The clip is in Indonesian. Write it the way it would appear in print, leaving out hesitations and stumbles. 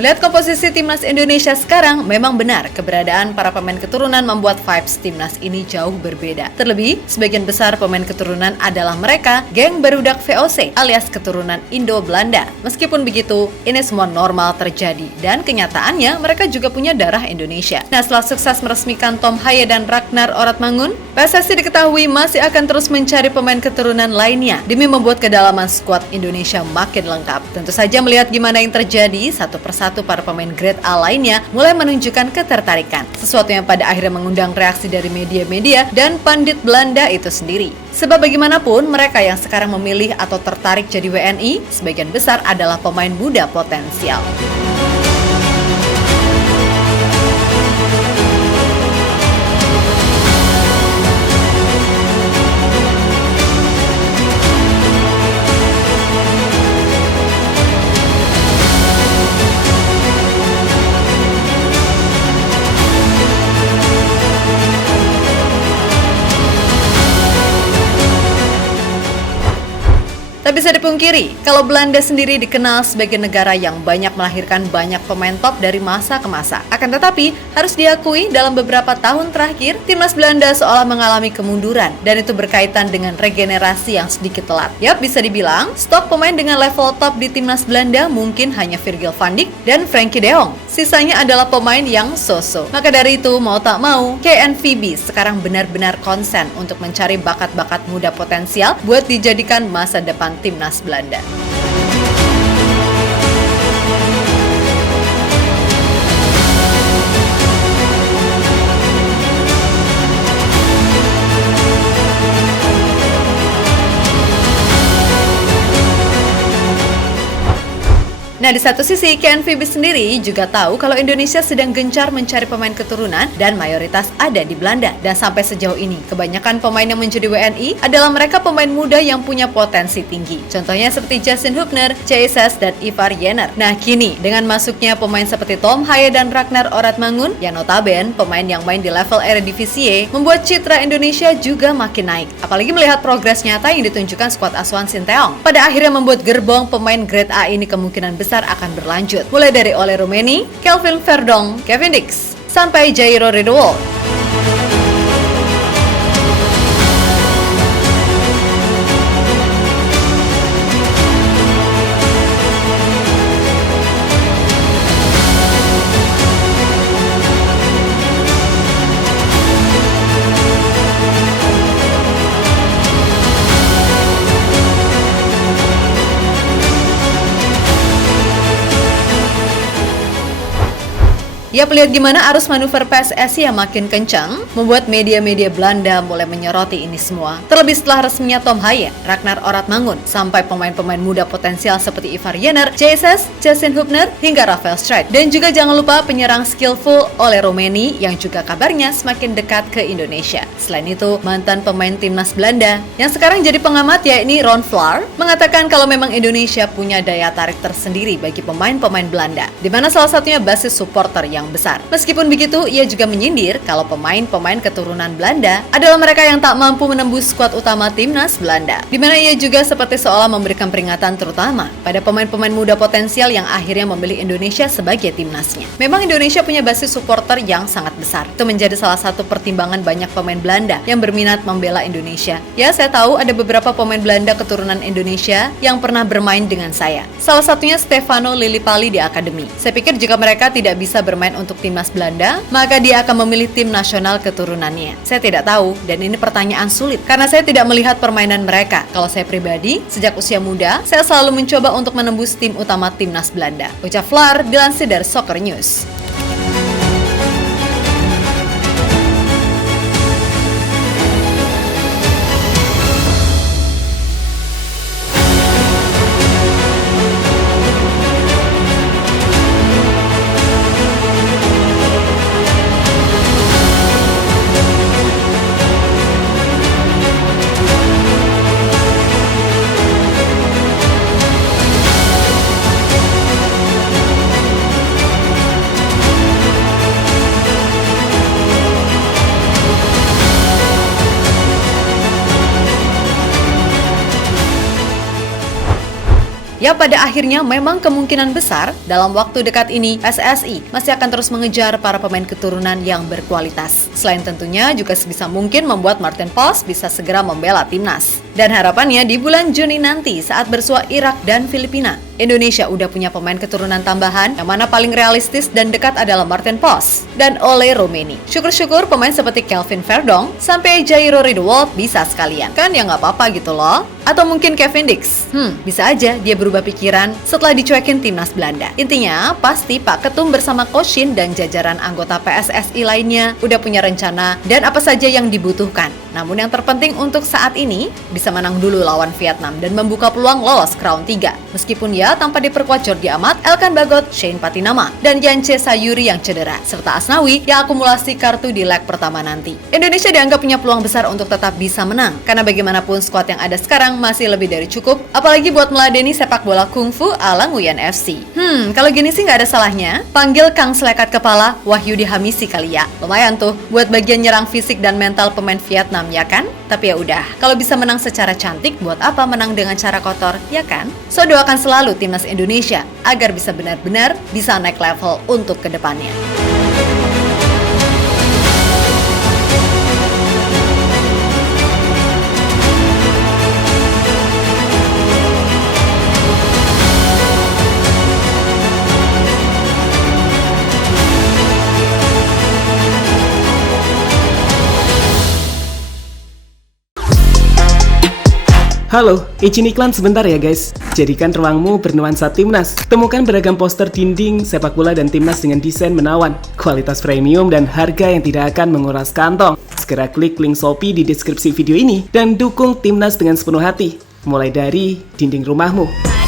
Melihat komposisi timnas Indonesia sekarang, memang benar keberadaan para pemain keturunan membuat vibes timnas ini jauh berbeda. Terlebih, sebagian besar pemain keturunan adalah mereka geng barudak VOC alias keturunan Indo-Belanda. Meskipun begitu, ini semua normal terjadi dan kenyataannya mereka juga punya darah Indonesia. Nah, setelah sukses meresmikan Tom Haye dan Ragnar Oratmangun, PSSI diketahui masih akan terus mencari pemain keturunan lainnya demi membuat kedalaman skuad Indonesia makin lengkap. Tentu saja melihat gimana yang terjadi, satu persatu para pemain grade A lainnya mulai menunjukkan ketertarikan. Sesuatu yang pada akhirnya mengundang reaksi dari media-media dan pandit Belanda itu sendiri. Sebab bagaimanapun mereka yang sekarang memilih atau tertarik jadi WNI, sebagian besar adalah pemain muda potensial. Tak bisa dipungkiri, kalau Belanda sendiri dikenal sebagai negara yang banyak melahirkan banyak pemain top dari masa ke masa. Akan tetapi, harus diakui dalam beberapa tahun terakhir, timnas Belanda seolah mengalami kemunduran, dan itu berkaitan dengan regenerasi yang sedikit telat. Yap, bisa dibilang, stok pemain dengan level top di timnas Belanda mungkin hanya Virgil van Dijk dan Frenkie de Jong. Sisanya adalah pemain yang so-so. Maka dari itu, mau tak mau, KNVB sekarang benar-benar konsen untuk mencari bakat-bakat muda potensial buat dijadikan masa depan timnas Belanda. Nah, di satu sisi, KNVB sendiri juga tahu kalau Indonesia sedang gencar mencari pemain keturunan dan mayoritas ada di Belanda. Dan sampai sejauh ini, kebanyakan pemain yang menjadi WNI adalah mereka pemain muda yang punya potensi tinggi. Contohnya seperti Justin Hubner, JSS, dan Ivar Jenner. Nah, kini dengan masuknya pemain seperti Tom Haye dan Ragnar Oratmangun, yang notabene pemain yang main di level Eredivisie, membuat citra Indonesia juga makin naik. Apalagi melihat progres nyata yang ditunjukkan skuad asuhan Sinteyong. Pada akhirnya membuat gerbong pemain grade A ini kemungkinan besar akan berlanjut, mulai dari Ole Roumanie, Kelvin Verdong, Kevin Dix, sampai Jairo Riedewald. Ya, lihat gimana arus manuver PSSI yang makin kencang membuat media-media Belanda mulai menyoroti ini semua. Terlebih setelah resminya Tom Haye, Ragnar Oratmangun, sampai pemain-pemain muda potensial seperti Ivar Jenner, JSS, Justin Hubner, hingga Rafael Struijk. Dan juga jangan lupa penyerang skillful Ole Roumanie yang juga kabarnya semakin dekat ke Indonesia. Selain itu, mantan pemain timnas Belanda yang sekarang jadi pengamat yakni Ron Vlaar mengatakan kalau memang Indonesia punya daya tarik tersendiri bagi pemain-pemain Belanda, di mana salah satunya basis supporter yang besar. Meskipun begitu, ia juga menyindir kalau pemain-pemain keturunan Belanda adalah mereka yang tak mampu menembus skuad utama timnas Belanda. Di mana ia juga seperti seolah memberikan peringatan terutama pada pemain-pemain muda potensial yang akhirnya memilih Indonesia sebagai timnasnya. Memang Indonesia punya basis supporter yang sangat besar. Itu menjadi salah satu pertimbangan banyak pemain Belanda yang berminat membela Indonesia. Ya, saya tahu ada beberapa pemain Belanda keturunan Indonesia yang pernah bermain dengan saya. Salah satunya Stefano Lillipali di akademi. Saya pikir jika mereka tidak bisa bermain untuk timnas Belanda, maka dia akan memilih tim nasional keturunannya. Saya tidak tahu, dan ini pertanyaan sulit karena saya tidak melihat permainan mereka. Kalau saya pribadi, sejak usia muda, saya selalu mencoba untuk menembus tim utama timnas Belanda. Ucap Vlaar dilansir dari Soccer News. Ya pada akhirnya memang kemungkinan besar dalam waktu dekat ini PSSI masih akan terus mengejar para pemain keturunan yang berkualitas. Selain tentunya juga sebisa mungkin membuat Martin Paes bisa segera membela timnas. Dan harapannya di bulan Juni nanti saat bersua Irak dan Filipina, Indonesia udah punya pemain keturunan tambahan yang mana paling realistis dan dekat adalah Martin Paes dan Ole Roumanie. Syukur-syukur pemain seperti Kelvin Verdonk sampai Jairo Riedewald bisa sekalian. Kan ya nggak apa-apa gitu loh. Atau mungkin Kevin Dix. Bisa aja dia berubah pikiran setelah dicuekin timnas Belanda. Intinya pasti Pak Ketum bersama Coach Shin dan jajaran anggota PSSI lainnya udah punya rencana dan apa saja yang dibutuhkan. Namun yang terpenting untuk saat ini bisa menang dulu lawan Vietnam dan membuka peluang lolos ke round 3. Meskipun ya tanpa diperkuat Jordi Amat, Elkan Bagot, Shane Patinama, dan Yance Sayuri yang cedera, serta Asnawi yang akumulasi kartu di leg pertama nanti. Indonesia dianggap punya peluang besar untuk tetap bisa menang, karena bagaimanapun skuad yang ada sekarang masih lebih dari cukup, apalagi buat meladeni sepak bola kungfu ala Nguyen FC. Kalau gini sih nggak ada salahnya, panggil Kang Selekat Kepala Wahyudi Hamisi kali ya. Lumayan tuh buat bagian nyerang fisik dan mental pemain Vietnam, ya kan? Tapi ya udah, kalau bisa menang secara cantik, buat apa menang dengan cara kotor, ya kan? So doakan selalu timnas Indonesia agar bisa benar-benar bisa naik level untuk kedepannya. Halo, izin iklan sebentar ya guys. Jadikan ruangmu bernuansa timnas. Temukan beragam poster dinding, sepak bola dan timnas dengan desain menawan, kualitas premium dan harga yang tidak akan menguras kantong. Segera klik link Shopee di deskripsi video ini dan dukung timnas dengan sepenuh hati. Mulai dari dinding rumahmu.